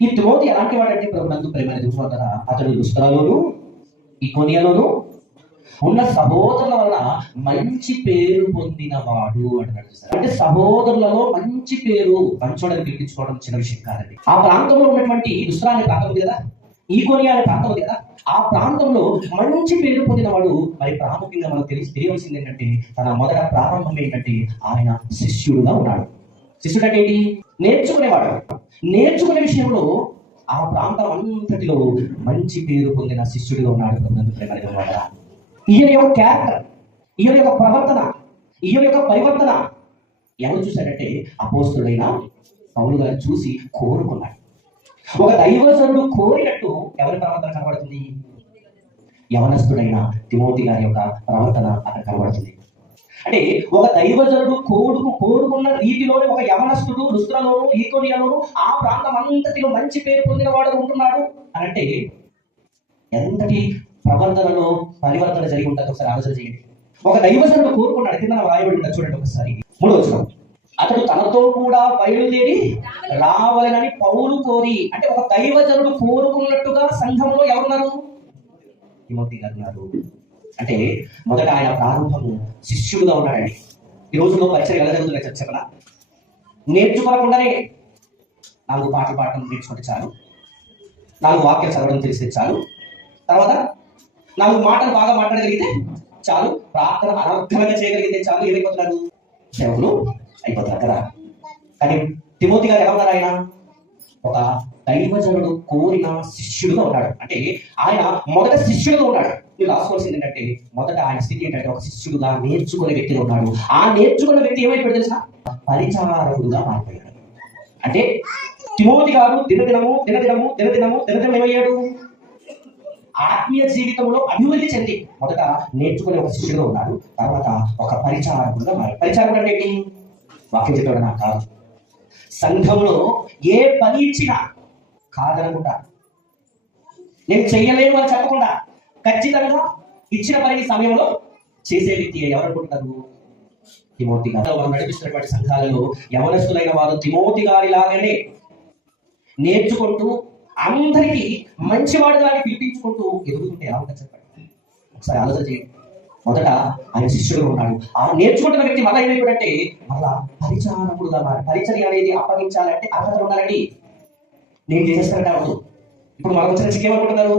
ఈ తిమోతి ఎలాంటి వాడంటే ప్రభునందు ప్రేమైన దేవుని అతడు లుస్త్రలోను ఇకోనియలోను ఉన్న సహోదరుల వలన మంచి పేరు పొందినవాడు అంటున్నాడు. అంటే సహోదరులలో మంచి పేరు, మంచోడని పిలిపించుకోవడం చిన్న విషయం కాదండి. ఆ ప్రాంతంలో ఉన్నటువంటి లుస్త్రా అనే ప్రాంతం ఉంది కదా, ఈకోనియా అనే ప్రాంతం ఉంది కదా, ఆ ప్రాంతంలో మంచి పేరు పొందినవాడు. మరి ప్రాముఖ్యంగా మనకు తెలియవలసింది ఏంటంటే తన మొదట ప్రారంభం ఏంటంటే ఆయన శిష్యుడుగా ఉన్నాడు. శిష్యుడు అంటే ఏంటి? నేర్చుకునేవాడు. నేర్చుకునే విషయంలో ఆ ప్రాంతం అంతటిలో మంచి పేరు పొందిన శిష్యుడిగా ఉన్నాడు. ఈయన యొక్క క్యారెక్టర్, ఈయన యొక్క ప్రవర్తన, ఈయన యొక్క పరివర్తన ఎవరు చూశారంటే అపోస్తుడైన పౌలు గారు చూసి కోరుకున్నాడు. ఒక దైవజనుడు కోరినట్టు ఎవరి ప్రవర్తన కనబడుతుంది? యవనస్తుడైన తిమోతి గారి యొక్క ప్రవర్తన అక్కడ కనబడుతుంది. అంటే ఒక దైవజనుడు కోరుకున్న రీతిలోనే ఒక యవనస్తుడు లుస్త్రలోను ఈకోనియాలోను ఆ ప్రాంతం అంతటిలో మంచి పేరు పొందిన వాడు ఉంటున్నాడు అని అంటే ఎంతటి ప్రవర్తనలో పరివర్తన జరిగి ఉంటుంది ఒకసారి ఆలోచన చేయండి. ఒక దైవజనుడు కోరుకున్నాడు, కింద రాయబడి ఉంటుంది చూడండి ఒకసారి 3వ వచనం. అతడు తనతో కూడా బయలుదేరి రావాలని పౌలు కోరి. అంటే ఒక దైవజనుడు కోరుకున్నట్టుగా సంఘంలో ఎవరున్నారు? తిమోతి గారు ఉన్నారు. అంటే మొదట ఆయన ప్రారంభము శిష్యుడుగా ఉన్నాడండి. ఈ రోజుల్లో పరిచయం ఎలా జరుగుతుంది చెప్పనా? నేర్చుకోకుండానే 4 పాటలు పాడటం నేర్చుకుంటే చాలు, 4 వాక్యాలు చదవడం తెలిస్తే చాలు, తర్వాత 4 మాటలు బాగా మాట్లాడగలిగితే చాలు, ప్రార్థన అనర్థంగా చేయగలిగితే చాలు, ఏమైపోతున్నారు? సేవకులు అయిపోతున్నారు కదా. కానీ తిమోతి గారు ఎలా ఉన్నారు? ఆయన ఒక దైవజనుడు కోరిన శిష్యుడుగా ఉన్నాడు. అంటే ఆయన మొదట శిష్యుడుగా ఉన్నాడు. మీరు రాసుకోవాల్సింది ఏంటంటే మొదట ఆయన స్థితి ఏంటంటే ఒక శిష్యుడుగా నేర్చుకునే వ్యక్తిగా ఉన్నాడు. ఆ నేర్చుకున్న వ్యక్తి ఏమైపోయాడు తెలుసా? పరిచారకుడుగా మారిపోయాడు. అంటే తిమోతి గారు దినదినము ఏమయ్యాడు? ఆత్మీయ జీవితంలో అభివృద్ధి చెంది మొదట నేర్చుకునే ఒక శిష్యుడుగా ఉన్నాడు. తర్వాత ఒక పరిచారకుడుగా మారాడు. పరిచారకుడు అంటే ఏంటి? వాక్యం చెప్పాడు నాకు కాదు. సంఘంలో ఏ పని ఇచ్చినా కాదనకుండా, నేను చెయ్యలేను అని చెప్పకుండా ఖచ్చితంగా ఇచ్చిన పని సమయంలో చేసే వ్యక్తి ఎవరనుకుంటున్నారు? తిమోతి గారు. మనం నడిపిస్తున్నటువంటి సంఘాలలో యవనస్తులైన వారు తిమోతి గారి లాగానే నేర్చుకుంటూ అందరికీ మంచివాడుగా పిలిపించుకుంటూ ఎదుగుతుంటే ఎలా ఉంటుంది చెప్పండి. ఒకసారి ఆలోచన చేయండి. మొదట ఆయన శిష్యుడుగా ఉన్నాడు. ఆ నేర్చుకుంటున్న వ్యక్తి మళ్ళీ ఏమైపోయాడంటే మళ్ళా పరిచారకుడుగా మారి. పరిచర్య అనేది అప్పగించాలంటే అర్హత ఉండాలండి. నేను చేసేస్తానంటే అవ్వదు. ఇప్పుడు మనకు వచ్చిన చిక్కేమనుకుంటున్నారు?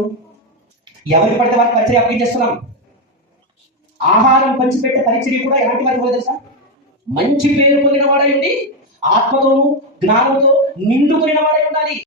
ఎవరికి పడితే వారికి పరిచర్య అప్పగించేస్తున్నాం. ఆహారం పంచిపెట్టే పరిచర్య కూడా ఎలాంటి వారికి కూడా తెలుసా? మంచి పేరు పొందిన వాడై ఉండి ఆత్మతోనూ జ్ఞానంతో నిండుకున్న వాడై ఉండాలి.